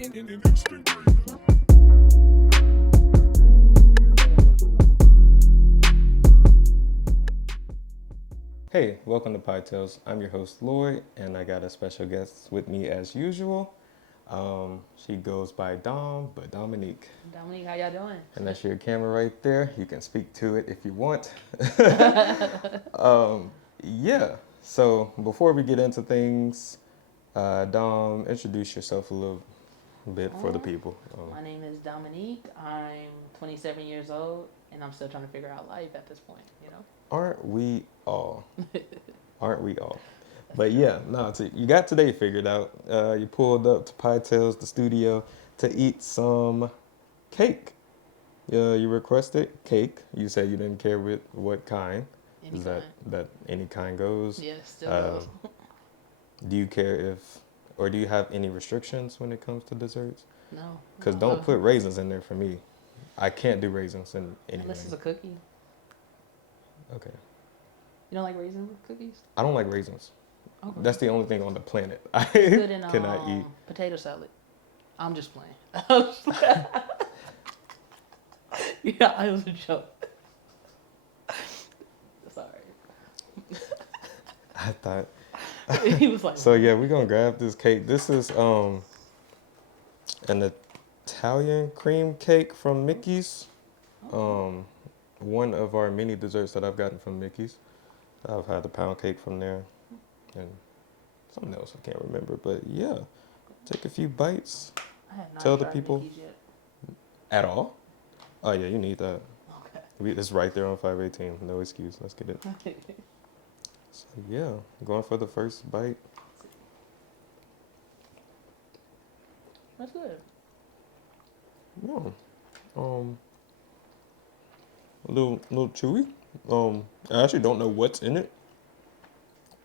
Hey, welcome to Pie Tales. I'm your host Lloyd, and I got a special guest with me as usual. She goes by Dom, but Dominique. Domonique, how y'all doing? And that's your camera right there. You can speak to it if you want. Yeah. So before we get into things, Dom, introduce yourself a little bit for the people. My name is Dominique. I'm 27 years old, and I'm still trying to figure out life at this point, you know? Aren't we all? Aren't we all? But yeah, no, so you got today figured out. You pulled up to Pie Tales, the studio, to eat some cake. You requested cake. You said you didn't care with what kind. Any Is kind. that any kind goes? Yeah, still goes. Do you care or do you have any restrictions when it comes to desserts? No. Because don't put raisins in there for me. I can't do raisins in anything. Unless it's a cookie. Okay. You don't like raisin cookies? I don't like raisins. Okay. That's the only thing on the planet I Good in, cannot eat. Potato salad. I'm just playing. Yeah, it was a joke. Sorry. I thought. He was like, So yeah, we're gonna grab this cake. This is an Italian cream cake from Mickey's. One of our mini desserts that I've gotten from Mickey's. I've had the pound cake from there, and something else I can't remember. But yeah, take a few bites. I had not Tell the tried people. Mickey's yet. At all? Oh yeah, you need that. Okay. It's right there on 518. No excuse. Let's get it. So yeah, going for the first bite. That's good. Yeah. A little chewy. I actually don't know what's in it,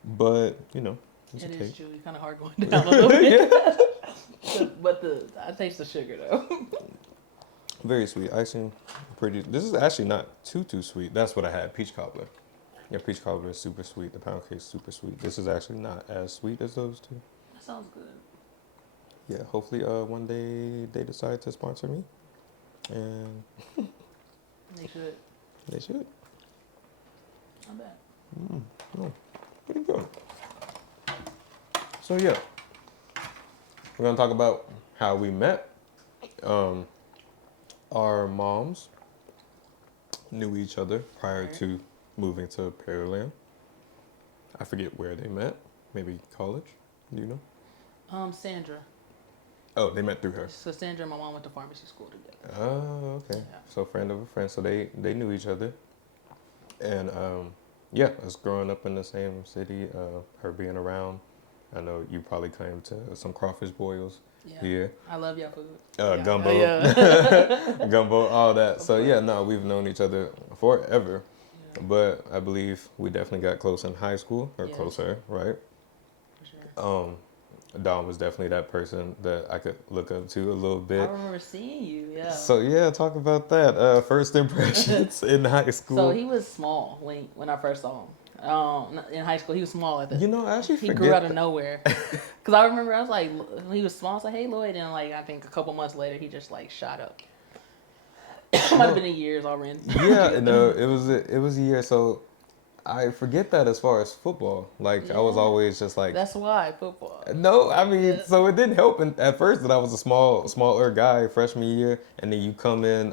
but you know, it's It a is cake. chewy, kind of hard going down a little bit. But I taste the sugar though. Very sweet. Icing, pretty. This is actually not too sweet. That's what I had. Peach cobbler. Yeah, peach cobbler is super sweet. The pound cake is super sweet. This is actually not as sweet as those two. That sounds good. Yeah, hopefully one day they decide to sponsor me, and They should. they should. Not bad. Oh, pretty good. So yeah, we're gonna talk about how we met. Our moms knew each other prior to moving to Pearland. I forget where they met. Maybe college. Do you know? Sandra. Oh, they met through her. So Sandra and my mom went to pharmacy school together. Oh, okay. Yeah. So friend of a friend. So they knew each other, and yeah, us growing up in the same city. Her being around. I know you probably came to some crawfish boils. Yeah. I love y'all food. Gumbo, Yeah. gumbo, all that. So yeah, no, we've known each other forever, Yeah. but I believe we definitely got close in high school, or Yes. closer, right? For sure. Dom was definitely that person that I could look up to a little I bit. remember seeing you, yeah. So yeah, talk about that. First impressions in high school. So he was small when I first saw him. In high school, he was small at the. You know, I actually He forget. grew out of nowhere. Cause I remember I was like, he was small. I was like, hey Lloyd, and like I think a couple months later, he just like shot up. Might have been a year's already. Yeah, no, it was a year. So I forget that as far as football. Like I was Yeah. always just like. That's why football. No, I mean, Yeah. so it didn't help at first that I was a smaller guy freshman year, and then you come in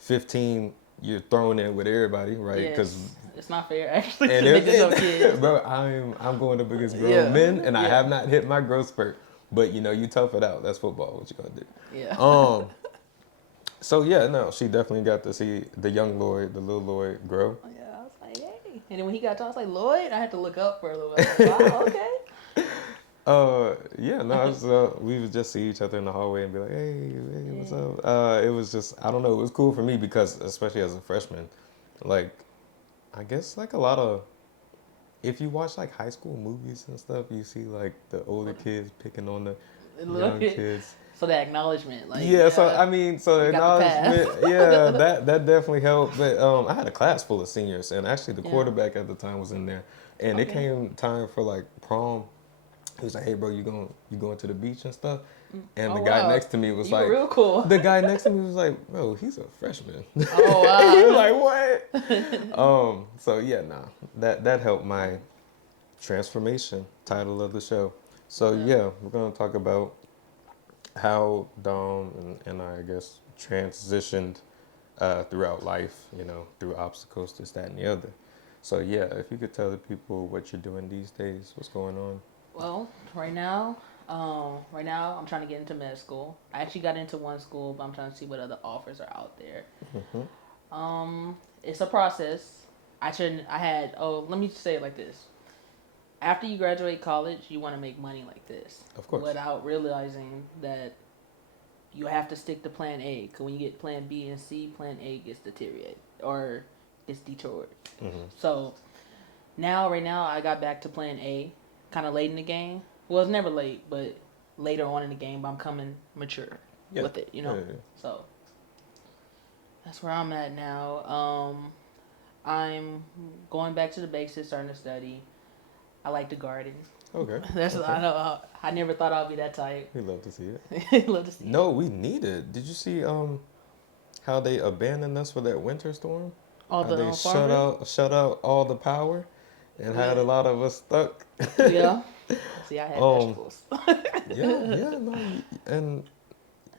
15, you're thrown in with everybody, right? Yes. It's not fair actually. And They just have kids. bro, I'm going up against grown Yeah. men, and I Yeah. have not hit my growth spurt. But you know, you tough it out. That's football. What you gonna do? Yeah. So yeah, no, she definitely got to see the young Lloyd, the little Lloyd grow. Yeah, I was like, hey. And then when he got tall, I was like, Lloyd. I had to look up for a little bit. I was like, wow, okay. Yeah, no, it's, we would just see each other in the hallway and be like, hey, what's up? It was just, I don't know, it was cool for me because, especially as a freshman, like, I guess like a lot of, if you watch like high school movies and stuff, you see like the older kids picking on the young kids. So that acknowledgement, like Yeah, so I mean, so the you got the pass. acknowledgement, yeah, that definitely helped. But I had a class full of seniors, and actually the Yeah. quarterback at the time was in there, and it Okay. came time for like prom. He was like, "Hey, bro, you going to the beach and stuff?" And Oh the guy wow, next to me was you were like, real cool. the guy next to me was like, "Bro, he's a freshman." Oh He was wow. like, "What?" So yeah, nah, that helped my transformation title of the show. So Yeah. yeah, we're gonna talk about how Dom and I guess transitioned throughout life, through obstacles, this, that, and the other. So yeah, if you could tell the people what you're doing these days, what's going on. Well, right now I'm trying to get into med school. I actually got into one school, but I'm trying to see what other offers are out there. Hmm. It's a process. I shouldn't. I had. Oh, let me just say it like this. After you graduate college, you want to make money like this, Of course. without realizing that you have to stick to Plan A. Because when you get Plan B and C, Plan A gets deteriorated or gets detoured. Hmm. So right now, I got back to Plan A, kind of late in the game. Well, it's never late, but later on in the game, but I'm coming mature Yeah. with it, Yeah, yeah. So that's where I'm at now. I'm going back to the basics, starting to study. I like to garden. Okay. That's Okay. I know. I never thought I'd be that type. We love to see it. Love to see No, it. we need it. Did you see how they abandoned us for that winter storm? All How the they farm bill. shut out all the power and had a lot of us stuck. Yeah. See, I had um vegetables. yeah, yeah, no, and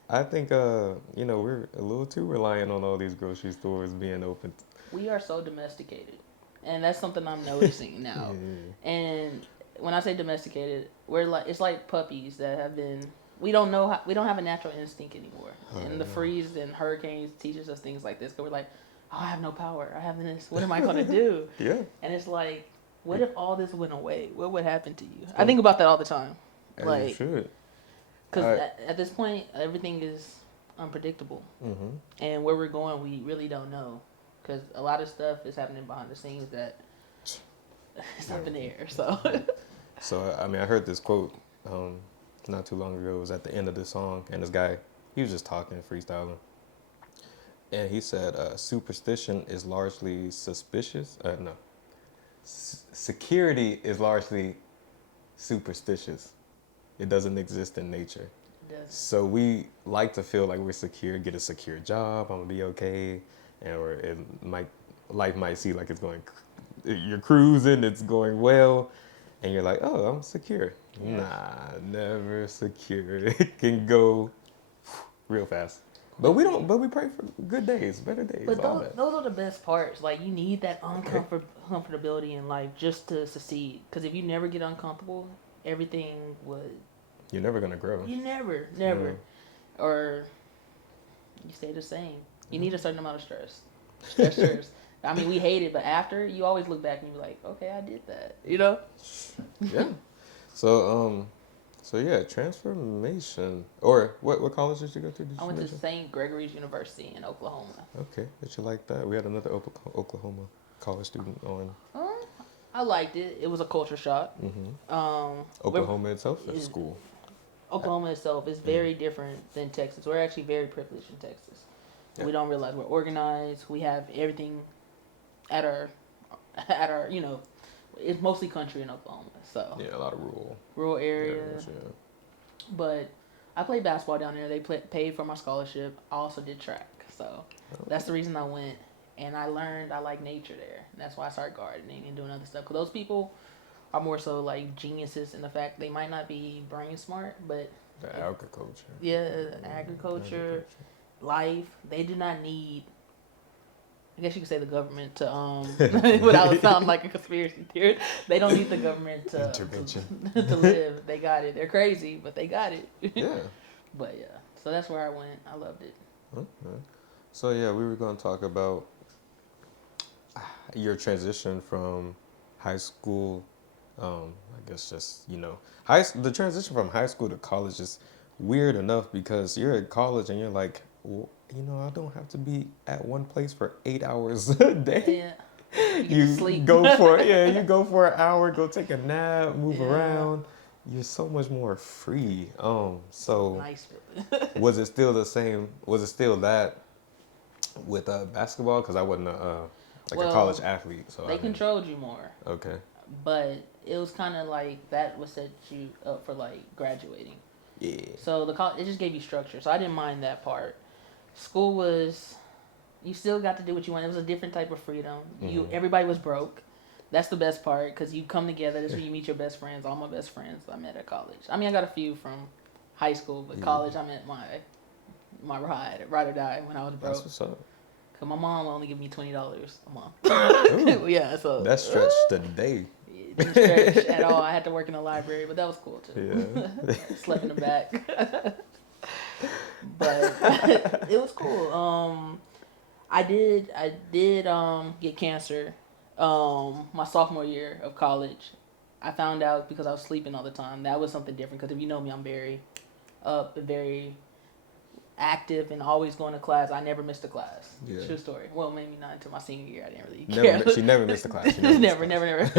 I think we're a little too reliant on all these grocery stores being open. We are so domesticated, and that's something I'm noticing Yeah, now. yeah, And when I say domesticated, we're like it's like puppies that have been. We don't have a natural instinct anymore. yeah. And the freeze and hurricanes teaches us things like this. Cause we're like, oh, I have no power. I have this. What am I gonna do? Yeah. And it's like, what if all this went away? What would happen to you? I Oh, think about that all the time. as you Like, should. cause at this point, everything is unpredictable, Mm-hmm. and where we're going, we really don't know. Cause a lot of stuff is happening behind the scenes that it's up in the air. So. So I mean, I heard this quote not too long ago. It was at the end of the song, and this guy, he was just talking, freestyling, and he said, "Superstition is largely suspicious. No, security is largely superstitious. It doesn't exist in nature. Does So we like to feel like we're secure, get a secure job, I'm gonna be okay, and or it might life might seem like it's going, you're cruising, it's going well, and you're like, oh, I'm secure. Yeah. Nah, never secure. It can go real fast. But we don't. But we pray for good days, better days, But all those are the best parts. Like you need that Okay. uncomfortability in life just to succeed. Because if you never get uncomfortable, everything would You're never gonna grow. you never Mm. or you stay the same. You need a certain amount of stress. Stress. I mean, we hate it, but after you always look back and you're like, okay, I did that. Yeah. So so yeah, transformation. Or what college did you go to? Did I you went to mention? St. Gregory's University in Oklahoma. Okay, did you like that? We had another Oklahoma college student on. Um, I liked it. It was a culture shock. Hmm. We're- Oklahoma itself is is- school. Oklahoma itself is very different than Texas. We're actually very privileged in Texas. Yeah. We don't realize we're organized. We have everything at our it's mostly country in Oklahoma. So Yeah, a lot of rural area. areas. Yeah. But I played basketball down there. They paid for my scholarship. I also did track. So that's the reason I went. And I learned I like nature there. And that's why I started gardening and doing other stuff. Because those people are more so like geniuses in the fact they might not be brain smart, but The agriculture. yeah, agriculture, life. They do not need. I guess you could say the government to without sounding like a conspiracy theory. They don't need the government to Intervention. to live. They got it. They're crazy, but they got it. Yeah. But yeah, so that's where I went. I loved it. Okay. So yeah, we were going to talk about your transition from high school. I guess just the transition from high school to college is weird enough because you're at college and you're like, well, I don't have to be at one place for 8 hours a day. Yeah, you get You to sleep. go for you go for an hour, go take a nap, move Yeah. around. You're so much more free. So Nice. was it still the same? Was it still that with basketball? Because I wasn't a Well, college athlete, so I They didn't. controlled you more. Okay. but it was kind of like that would set you up for like graduating. Yeah. So the college, it just gave you structure. So I didn't mind that part. School was, you still got to do what you want. It was a different type of freedom. Everybody was broke. That's the best part because you come together. That's where you meet your best friends. All my best friends I met at college. I mean, I got a few from high school, but college I met my ride or die when I was broke. That's what's up. Cause my mom only give me $20 a month. Yeah, so that stretched the day. It didn't stretch at all. I had to work in the library, but that was cool too. Yeah. Slept in the back. But it was cool. I did get cancer my sophomore year of college. I found out because I was sleeping all the time. That was something different because if you know me, I'm very up and very active and always going to class. I never missed a class. Yeah. True story. Well, maybe not until my senior year. I didn't really Never, care. she never missed a class. Never.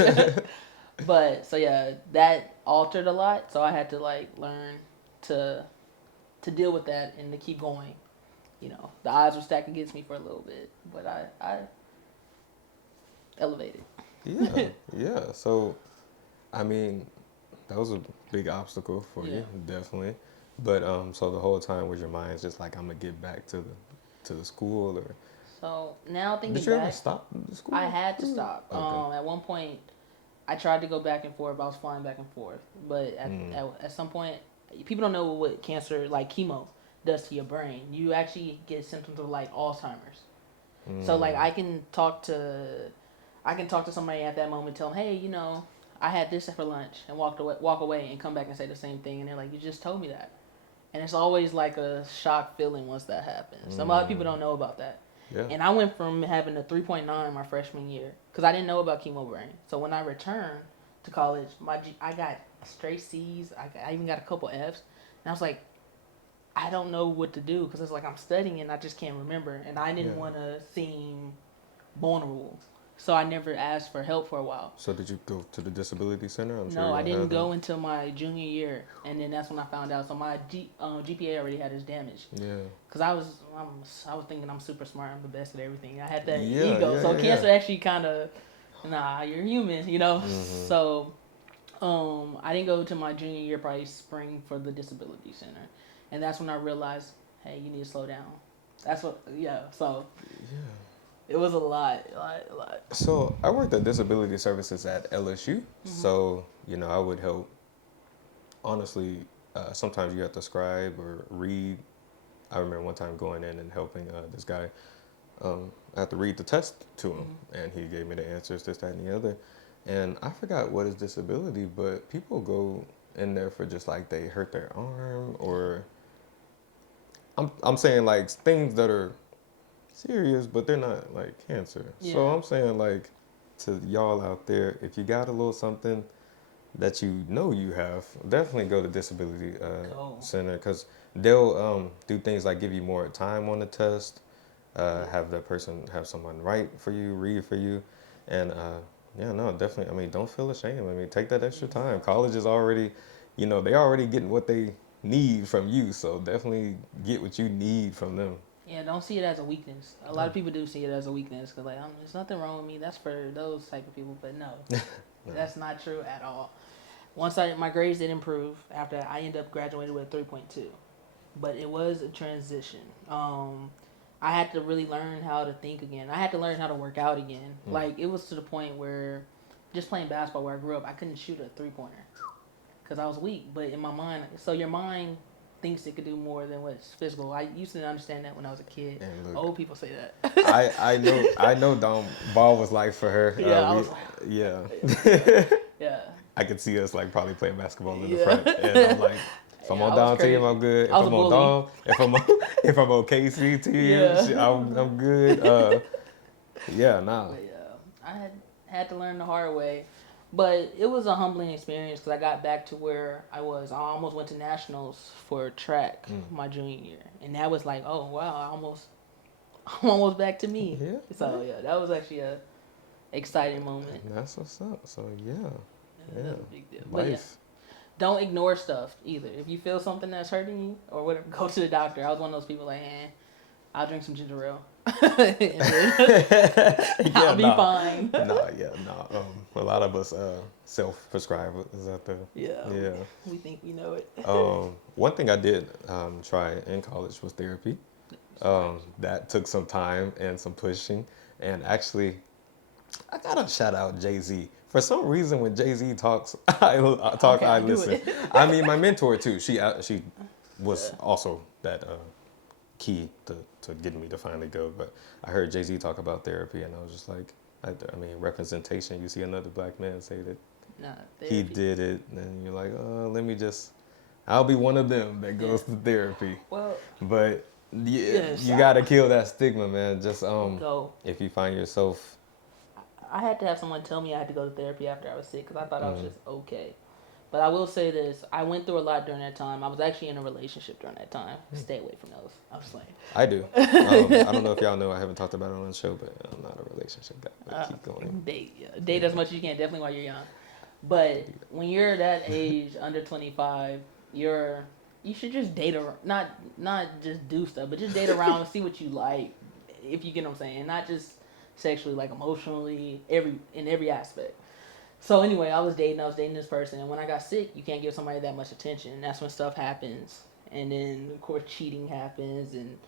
But so yeah, that altered a lot. So I had to like learn to deal with that and to keep going. You know, the odds were stacked against me for a little bit, but I elevated. Yeah, yeah. So, I mean, that was a big obstacle for you, definitely. But so the whole time was your mind just like I'm gonna get back to the school or? So now thinking Did you ever back, stop the school? I had to stop. Okay. At one point, I tried to go back and forth. I was flying back and forth, but at some point, people don't know what cancer, like chemo, does to your brain. You actually get symptoms of like Alzheimer's. So like I can talk to somebody at that moment, tell them, hey, you know, I had this for lunch, and walk away, and come back and say the same thing, and they're like, you just told me that, and it's always like a shock feeling once that happens. Some other people don't know about that. Yeah. And I went from having a 3.9 my freshman year because I didn't know about chemo brain. So when I returned to college, I got straight C's. I even got a couple F's, and I was like, I don't know what to do because it's like I'm studying and I just can't remember, and I didn't want to seem vulnerable. So I never asked for help for a while. So did you go to the disability center? No, I didn't go until my junior year, and then that's when I found out. So my GPA already had its damage. Yeah. Cause I was thinking I'm super smart, I'm the best at everything. I had that ego. So cancer actually kind of, you're human, you know. Mm-hmm. So, I didn't go to my junior year, probably spring, for the disability center, and that's when I realized, hey, you need to slow down. That's what, So. Yeah. It was a lot. So I worked at disability services at LSU. So, you know, I would help. Honestly, sometimes you have to scribe or read. I remember one time going in and helping this guy. I had to read the test to him, and he gave me the answers, this, that, and the other. And I forgot what his disability, but people go in there for just like they hurt their arm or. I'm saying like things that are serious, but they're not like cancer. Yeah. So I'm saying like to y'all out there, if you got a little something that you know you have, definitely go to disability center because they'll do things like give you more time on the test, have that person have someone write for you, read for you, and definitely. I mean, don't feel ashamed. I mean, take that extra time. College is already, you know, they already getting what they need from you, so definitely get what you need from them. Yeah, don't see it as a weakness. A lot of people do see it as a weakness because, like, there's nothing wrong with me. That's for those type of people. But no, that's not true at all. Once my grades did improve after I ended up graduating with a 3.2. But it was a transition. I had to really learn how to think again. I had to learn how to work out again. Like, it was to the point where just playing basketball where I grew up, I couldn't shoot a three-pointer because I was weak. But in my mind, so your mind thinks it could do more than what's physical. I used to understand that when I was a kid. Look, old people say that. I know Dom ball was life for her. Yeah. I could see us like probably playing basketball in the front, and I'm like, if I'm on Dom team, I'm good. If I'm on Dom, if I'm on KC team, I'm good. But I had to learn the hard way. But it was a humbling experience because I got back to where I was. I almost went to nationals for track my junior year, and that was like, oh wow, I'm almost back to me. Yeah. So that was actually a exciting moment. And that's what's up. So that's a big deal. But don't ignore stuff either. If you feel something that's hurting you or whatever, go to the doctor. I was one of those people like, I'll drink some ginger ale. And then I'll Yeah, be nah, fine. nah, yeah, nah. A lot of us self-prescribe. Is that the Yeah, yeah? we think we know it. One thing I did try in college was therapy. Smart. That took some time and some pushing. And actually, I gotta shout out Jay Z. For some reason, when Jay Z talks, Okay, I I do listen. it. I mean, my mentor too. She was Yeah. also that key to getting me to finally go. But I heard Jay Z talk about therapy, and I was just like, I mean, representation. You see another black man say that Nah, he therapy. did it, and you're like, let me just, I'll be one of them that Yeah. goes to therapy. Well, But yeah, yeah, you gotta kill that stigma, man. Just go. if you find yourself, I had to have someone tell me I had to go to therapy after I was sick because I thought I was mm, just okay. But I will say this: I went through a lot during that time. I was actually in a relationship during that time. Stay away from those. I was I do. I don't know if y'all know. I haven't talked about it on the show, but I'm not a relationship guy. But keep going. date, yeah, date Yeah, as much as you can. Definitely while you're young. But do that. when you're that age, under 25, you should just date around, not just do stuff, but just date around and see what you like, if you get what I'm saying, not just sexually, like emotionally, in every aspect. So anyway, I was dating this person, and when I got sick, you can't give somebody that much attention, and that's when stuff happens, and then of course cheating happens, and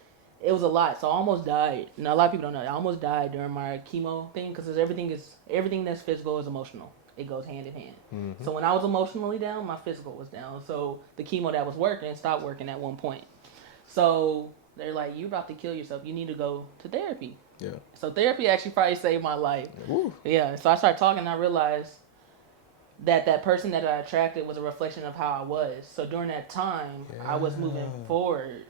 it was a lot. So I almost died. Now a lot of people don't know. I almost died during my chemo thing because everything that's physical is emotional. It goes hand in hand. Mm-hmm. So when I was emotionally down, my physical was down. So the chemo that was working stopped working at one point. So they're like, "You're about to kill yourself. You need to go to therapy." Yeah. So therapy actually probably saved my life. Woo. Yeah. So I started talking, and I realized that person that I attracted was a reflection of how I was. So during that time, I was moving Yeah. forward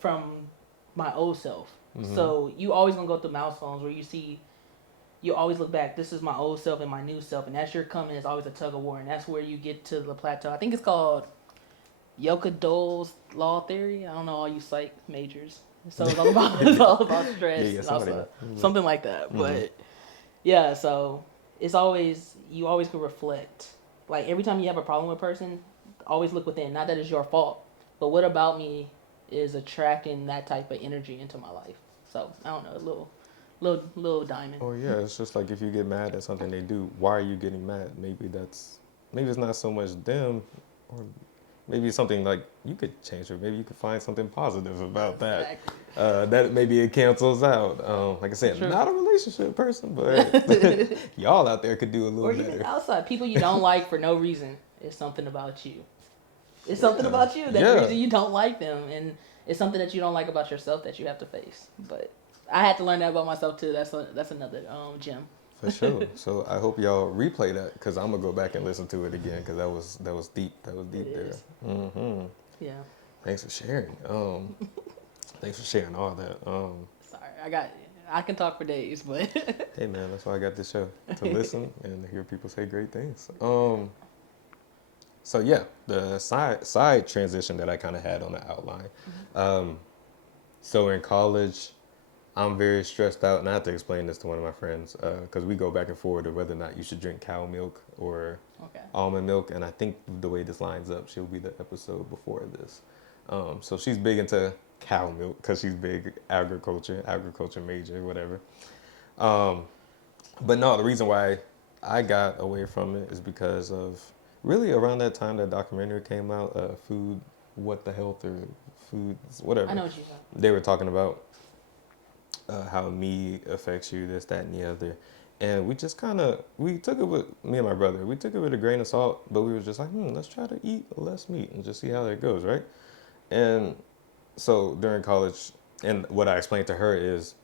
from my old self. Mm-hmm. So you always gonna go through milestones where you always look back. This is my old self and my new self, and as you're coming, it's always a tug of war, and that's where you get to the plateau. I think it's called Yoka Dole's law theory. I don't know all you psych majors. So it's all about Yeah, stress yeah. and Somebody. also something like that. Mm-hmm. But yeah, so you always can reflect. Like every time you have a problem with a person, always look within. Not that it's your fault, but what about me is attracting that type of energy into my life. So I don't know, little diamond. Oh yeah, it's just like if you get mad at something they do, why are you getting mad? Maybe it's not so much them, or maybe it's something like you could change it. Maybe you could find something positive about that. Exactly. That maybe it cancels out. Like I said, True. not a relationship person, but y'all out there could do a little Or even better. outside people you don't like for no reason. It's something about you. It's something Yeah, about you. That's the yeah, reason you don't like them, and it's something that you don't like about yourself that you have to face. But I had to learn that about myself too. That's another gem. for sure. So I hope y'all replay that because I'm gonna go back and listen to it again because that was deep. That was It deep there. is. Hmm. Yeah. Thanks for sharing. Thanks for sharing all that. Sorry, I can talk for days, but Hey man, that's why I got this show to listen and hear people say great things. So yeah, the side transition that I kind of had on the outline. Um, so in college, I'm very stressed out, and I have to explain this to one of my friends because we go back and forth of whether or not you should drink cow milk or okay. almond milk. And I think the way this lines up, she'll be the episode before this. So she's big into cow milk because she's big agriculture major, whatever. Um, but no, the reason why I got away from it is because of really around that time that documentary came out, Food, What the Health or Food, I whatever. know what you're saying. They were talking about how meat affects you, this, that, and the other. And we just we took it with me and my brother. We took it with a grain of salt, but we were just like, let's try to eat less meat and just see how that goes, right? And so during college, and what I explained to her is,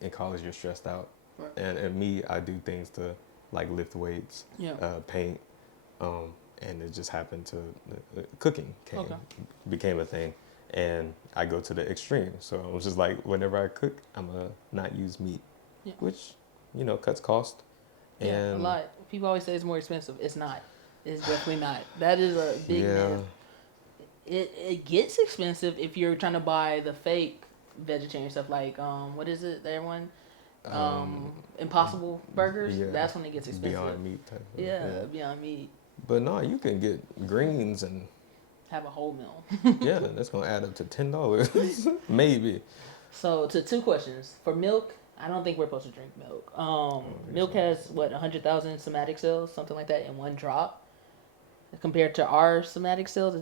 in college you're stressed out, Right. and me, I do things to like lift weights, Yeah. paint, and it just happened to cooking Okay. became a thing, and I go to the extreme. So I was just like, whenever I cook, I'm gonna not use meat, Yeah. which cuts cost, Yeah. A and lot. People always say it's more expensive. It's not. It's definitely not. That is a big yeah, myth. It gets expensive if you're trying to buy the fake vegetarian stuff like what is it? That one um, Impossible Burgers. yeah, That's when it gets expensive. Beyond Meat type of, Yeah, Beyond Meat. But no, you can get greens and Have a whole meal. yeah, that's gonna add up to $10 maybe. So to two questions for milk. I don't think we're supposed to drink milk. Milk has what 100,000 somatic cells, something like that, in one drop. Compared to our somatic cells,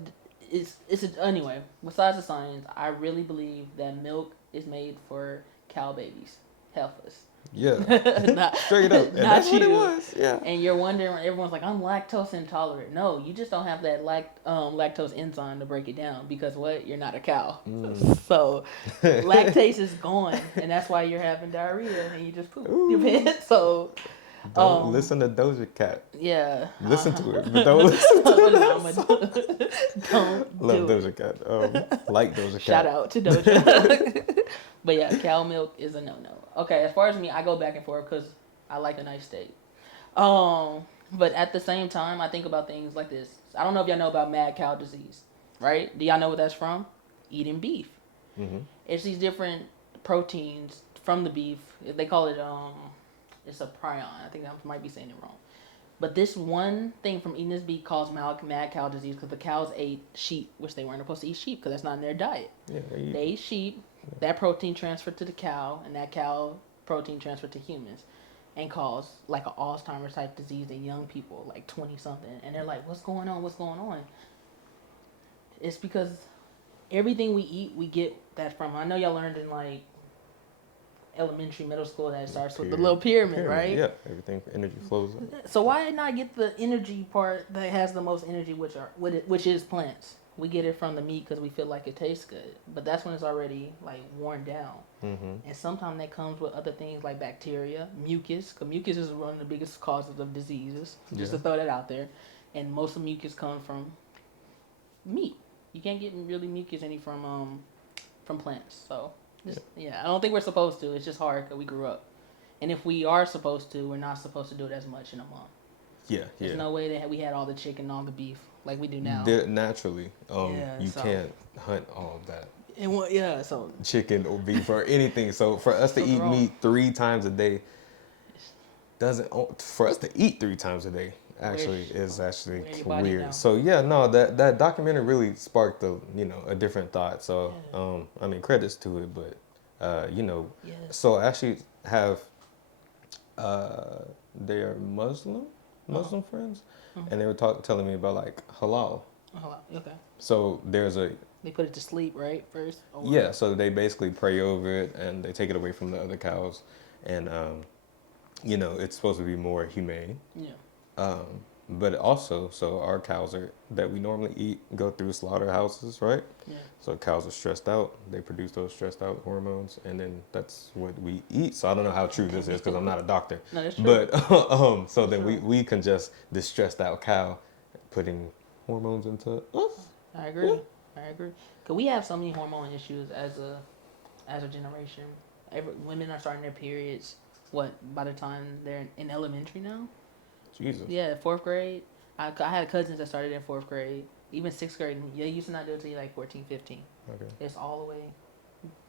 anyway. Besides the science, I really believe that milk is made for cow babies, heifers. Yeah, not straight up, and not that's what it you. was. Yeah. And you're wondering, everyone's like, I'm lactose intolerant. No, you just don't have that lactose enzyme to break it down because what? You're not a cow. So lactase is gone, and that's why you're having diarrhea and you just poop your Ooh. pants. So Don't listen to Doja Cat. yeah, Listen to it, but don't listen to what is that Mama song. don't Love do it. Doja Cat. Like Doja Cat. Shout out to Doja. But yeah, cow milk is a no. Okay, as far as me, I go back and forth because I like a nice steak. But at the same time, I think about things like this. I don't know if y'all know about mad cow disease, right? Do y'all know what that's from? Eating beef. Mm-hmm. It's these different proteins from the beef. They call it it's a prion. I think I might be saying it wrong. But this one thing from eating this beef caused mad cow disease because the cows ate sheep, which they weren't supposed to eat sheep because that's not in their diet. Yeah, They ate sheep. That protein transferred to the cow, and that cow protein transferred to humans, and caused like an Alzheimer's type disease in young people, like 20 something. And they're like, "What's going on? What's going on?" It's because everything we eat, we get that from. I know y'all learned in like elementary, middle school that it starts with the little pyramid, right? Yeah, everything energy flows up. So why not get the energy part that has the most energy, which is plants? We get it from the meat because we feel like it tastes good, but that's when it's already like worn down. Mm-hmm. And sometimes that comes with other things like bacteria, mucus. Because mucus is one of the biggest causes of diseases. Just to throw that out there, and most of mucus comes from meat. You can't get really mucus any from plants. So I don't think we're supposed to. It's just hard because we grew up. And if we are supposed to, we're not supposed to do it as much in a month. Yeah, There's no way that we had all the chicken, all the beef like we do now. Naturally, you can't hunt all of that. And so Chicken or beef or anything. So for us to eat meat 3 times a day for us to eat 3 times a day actually is actually weird. So that documentary really sparked a different thought. So I mean, credits to it, but so I actually have their Muslim friends, and they were telling me about like halal. Okay. So they put it to sleep, right? First. Yeah. So they basically pray over it, and they take it away from the other cows, and it's supposed to be more humane. Yeah. But also, so our cows that we normally eat go through slaughterhouses, right? Yeah. So cows are stressed out. They produce those stressed out hormones, and then that's what we eat. So I don't know how true this is because I'm not a doctor. No, that's true. But so then we can just this stressed out cow putting hormones into us. I agree. Cause we have so many hormone issues as a generation. Women are starting their periods. By the time they're in elementary now? Jesus. Yeah, 4th grade. I had cousins that started in 4th grade. Even 6th grade. They used to not do it until like 14, 15. Okay. It's all the way.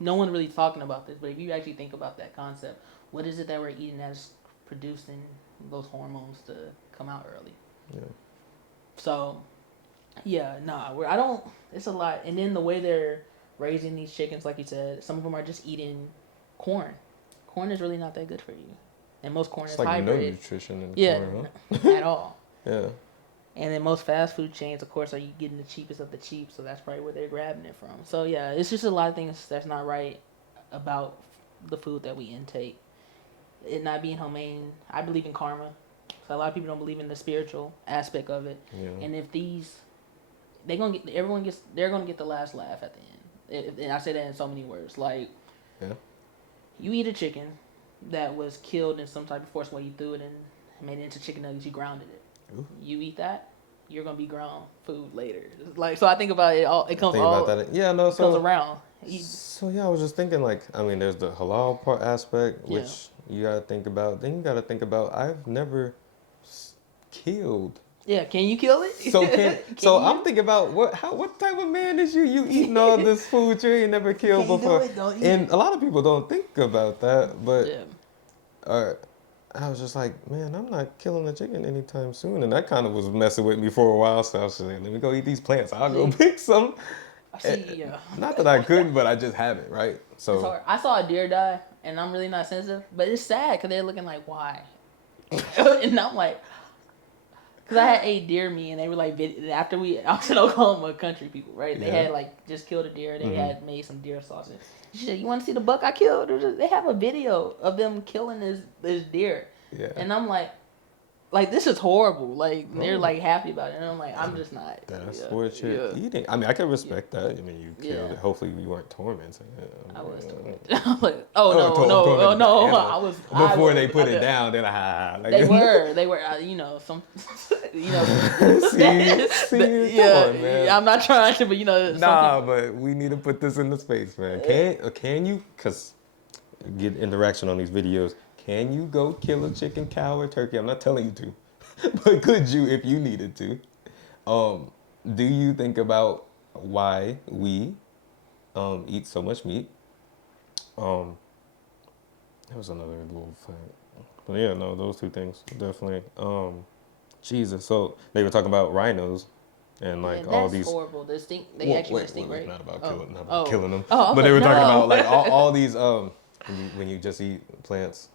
No one really talking about this, but if you actually think about that concept, what is it that we're eating that's producing those hormones to come out early? Yeah. So, I don't. It's a lot. And then the way they're raising these chickens, like you said, some of them are just eating corn. Corn is really not that good for you. And most corn is like hybrid. No nutrition in corn, huh? At all. Yeah. And then most fast food chains, of course, are you getting the cheapest of the cheap, so that's probably where they're grabbing it from. So yeah, it's just a lot of things that's not right about the food that we intake. It not being humane. I believe in karma. So a lot of people don't believe in the spiritual aspect of it. Yeah. And if they're gonna get the last laugh at the end. And I say that in so many words. Like, you eat a chicken that was killed in some type of forced way. You threw it and made it into chicken nuggets. You grounded it. Ooh. You eat that, you're gonna be ground food later. Like, so I think about it all. It comes all. About that. Yeah, no. So comes around. So I was just thinking, like, I mean, there's the halal part aspect, which you gotta think about. Then you gotta think about I've never killed. Yeah, can you kill it? So I'm thinking about what type of man is you? You eating all this food you ain't never killed before, and a lot of people don't think about that. But I was just like, man, I'm not killing a chicken anytime soon, and that kind of was messing with me for a while. So I was just like, let me go eat these plants. I'll go pick some, I see, yeah. Not that I couldn't, but I just haven't, right? It's So hard. I saw a deer die, and I'm really not sensitive, but it's sad because they're looking like, why? And I'm like, because I had ate deer meat, and they were like, after I was in Oklahoma, country people, right? They Yeah. had like just killed a deer. They had made some deer sausage. She said, "You want to see the buck I killed?" They have a video of them killing this deer, yeah. and I'm like this is horrible. Like they're Oh. like happy about it, and I'm like, I'm just not. That's Yeah, what you're yeah. eating. I mean, I can respect that. I mean, you killed Yeah. it. Hopefully, you weren't tormenting it. I was tormented. I'm like, oh no, tormented the no, animal. I was Before they put I it did- down, they're like, ah. Like, They were, you know, some, you know, see, yeah, come on, man. I'm not trying to, but you know, some Nah, people, but we need to put this in the space, man. Can you? Cause get interaction on these videos. Can you go kill a chicken, cow, or turkey? I'm not telling you to, but could you if you needed to? Do you think about why we eat so much meat? That was another little thing. But yeah, no, those two things definitely. Jesus. So they were talking about rhinos and like yeah, all that's these. horrible. They stink. They actually stink, right? Not about Oh. killing, not about Oh. killing them. Oh, I was But they were like, talking no. about like all these when you just eat plants,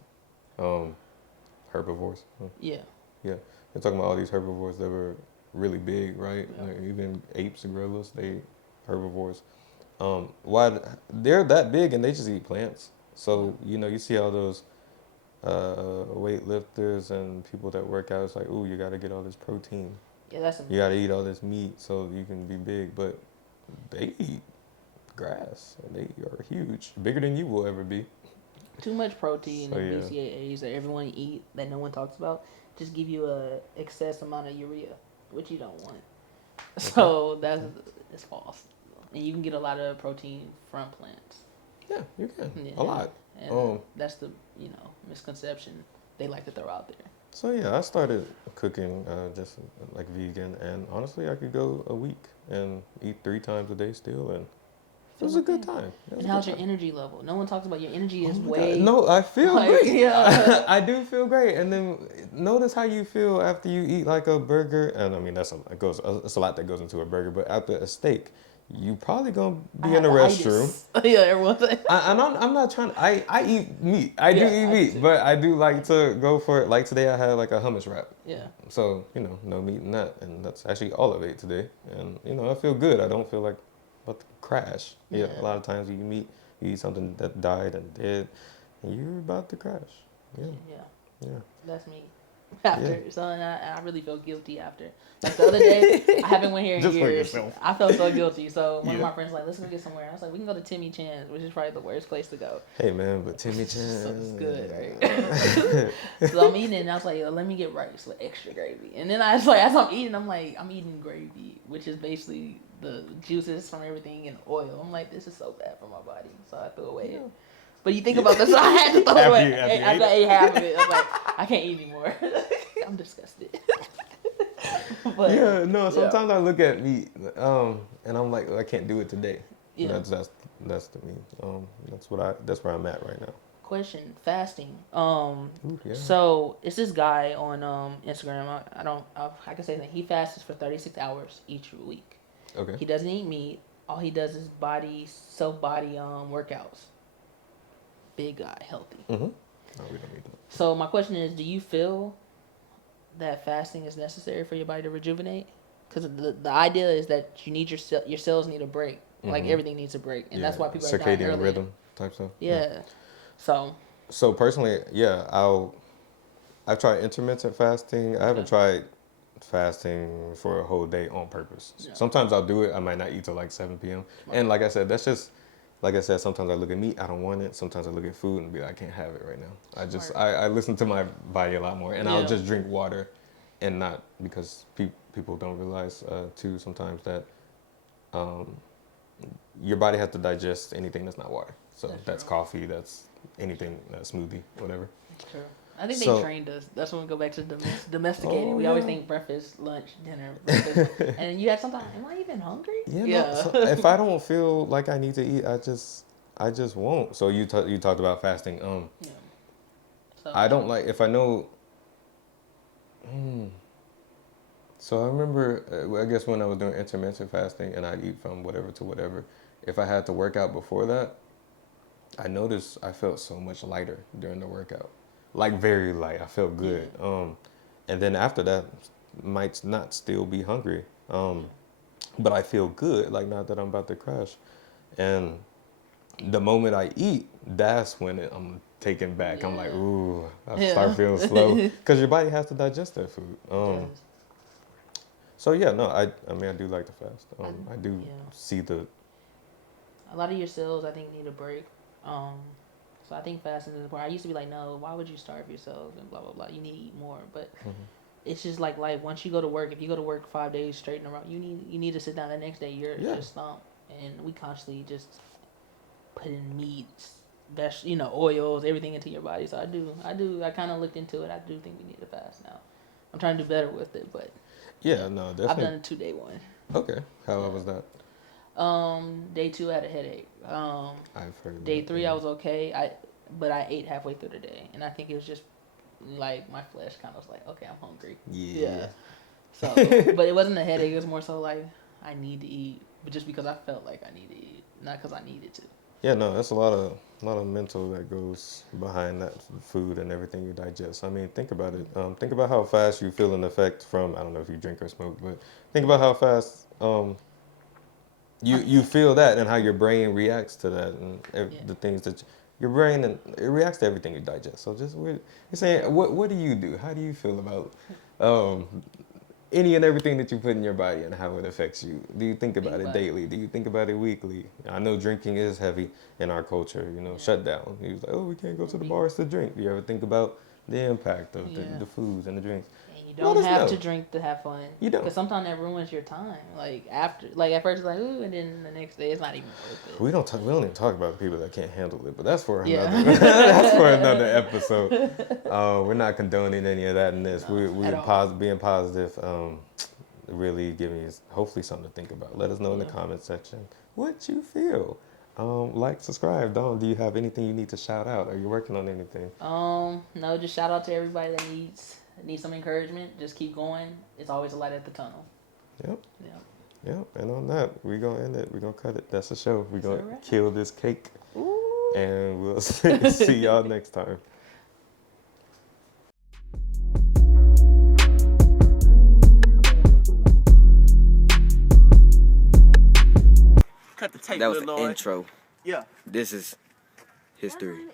herbivores. Yeah, Yeah, they're talking about all these herbivores that were really big, right? Yeah. Like even apes and gorillas, they herbivores. Why they're that big and they just eat plants? So you see all those weightlifters and people that work out. It's like, ooh, you got to get all this protein. yeah, that's You got to eat all this meat so you can be big. But they eat grass. And they are huge, bigger than you will ever be. too much protein So, and yeah. BCAAs that everyone eat that no one talks about. Just give you a excess amount of urea, which you don't want. So it's false, and you can get a lot of protein from plants. Yeah, you can Yeah. a lot. And that's the misconception they like to throw out there. So yeah, I started cooking just like vegan, and honestly, I could go a week and eat 3 times a day still, and it was a good time. And how's your energy level? No one talks about your energy is Oh my way. God. No, I feel like, great. yeah. I do feel great. And then notice how you feel after you eat like a burger. And I mean, it's a lot that goes into a burger. But after a steak, you probably gonna be in the restroom. Yeah, everyone's like. I'm not trying. I eat meat. I do eat meat, too. but I do like to go for it. Like today, I had like a hummus wrap. Yeah. So no meat in that, and that's actually all I've ate today. And I feel good. I don't feel like about to crash. Yeah. A lot of times you eat something that died and dead, and you're about to crash. Yeah. Yeah. Yeah. That's me. After, so and I really feel guilty after. Like the other day, I haven't went here in Just for years. yourself. I felt so guilty. So one of Yeah. my friends was like, let's go get somewhere. I was like, we can go to Timmy Chan's, which is probably the worst place to go. Hey man, but Timmy Chan. So it's good, right? So I'm eating it, and I was like, let me get rice with extra gravy. And then I was like, as I'm eating, I'm like, I'm eating gravy, which is basically the juices from everything and oil. I'm like, this is so bad for my body. So I threw away it. But you think about this, so I had to throw it away. After I ate half of it, I was like, I can't eat anymore. I'm disgusted. But, yeah, no. Sometimes I look at meat, and I'm like, I can't do it today. Yeah. That's to me. That's where I'm at right now. Question: fasting. Ooh, yeah. So it's this guy on Instagram. I can say that he fasts for 36 hours each week. Okay. He doesn't eat meat. All he does is self body workouts. Big guy, healthy. Mm-hmm. No, we don't need that. So my question is, do you feel that fasting is necessary for your body to rejuvenate? Because the idea is that you need your cells need a break. Like everything needs a break, and that's why people are dying circadian early. rhythm type stuff. Yeah. So personally, yeah, I've tried intermittent fasting. I haven't tried fasting for a whole day on purpose. Yeah. Sometimes I'll do it. I might not eat till like 7 p.m. And like I said, that's just like I said. Sometimes I look at meat, I don't want it. Sometimes I look at food and be like, I can't have it right now. I listen to my body a lot more, and I'll just drink water, and not because people don't realize too sometimes that your body has to digest anything that's not water. So that's coffee, that's anything, smoothie, whatever. True. I think they trained us. That's when we go back to domesticating. We always think breakfast, lunch, dinner, breakfast. And you had sometimes, am I even hungry? Yeah. No, so if I don't feel like I need to eat, I just won't. So you talked about fasting. Yeah. So, I don't like if I know. So I remember, I guess when I was doing intermittent fasting and I'd eat from whatever to whatever, if I had to work out before that, I noticed I felt so much lighter during the workout. Like very light. I felt Yeah. good. And then after that, might not still be hungry. But I feel good, like not that I'm about to crash. And the moment I eat, that's when I'm taken back. I'm like, Yeah. ooh, I Yeah. start feeling slow because your body has to digest that food. Does. So yeah, no, I mean I do like to fast. I, I do yeah. see the A lot of your cells, I think, need a break. Um, so I think fasting is important. I used to be like, no, why would you starve yourself and blah blah blah. You need to eat more, but it's just like life. Once you go to work, if you go to work 5 days straight in a row, you need to sit down the next day. You're yeah. stumped, and we constantly just putting meats, oils, everything into your body. So I kind of looked into it. I do think we need to fast now. I'm trying to do better with it, but yeah, Yeah, no, I've definitely. done a 2 day one. Okay, how Yeah. was that? Day two I had a headache. I've heard Day that. three I was okay. But I ate halfway through the day, and I think it was just like my flesh kind of was like, okay, I'm hungry. Yeah. So, but it wasn't a headache. It was more so like I need to eat, but just because I felt like I need to eat, not because I needed to. Yeah, no, that's a lot of mental that goes behind that food and everything you digest. I mean, think about it. Think about how fast you feel an effect from. I don't know if you drink or smoke, but think about how fast you feel that and how your brain reacts to that and Yeah. the things that your brain and it reacts to everything you digest. So just you're saying, what do you do? How do you feel about um, any and everything that you put in your body and how it affects you? Do you think about it daily? Do you think about it weekly? I know drinking is heavy in our culture. Yeah. Shut down. He was like, oh, we can't go to the Be- bars to drink. Do you ever think about the impact of Yeah. the foods and the drinks? And you Let don't us have know. to drink to have fun. You don't. Because sometimes that ruins your time. Like after, like at first it's like ooh, and then the next day it's not even worth it. We don't talk. We don't even talk about the people that can't handle it, but that's for Yeah. another. That's for another episode. We're not condoning any of that in this. No, We're at all. being positive. Really giving you hopefully something to think about. Let us know in the Yeah. comment section what you feel. Like, subscribe. Dom, do you have anything you need to shout out? Are you working on anything? No, just shout out to everybody that needs some encouragement. Just keep going. It's always a light at the tunnel. Yep. Yeah. Yep. And on that, we're gonna end it. We're gonna cut it. That's the show. We're gonna Alright. kill this cake, Ooh. and we'll see y'all next time. Cut the tape, that was the Lloyd. Intro. Yeah. This is history.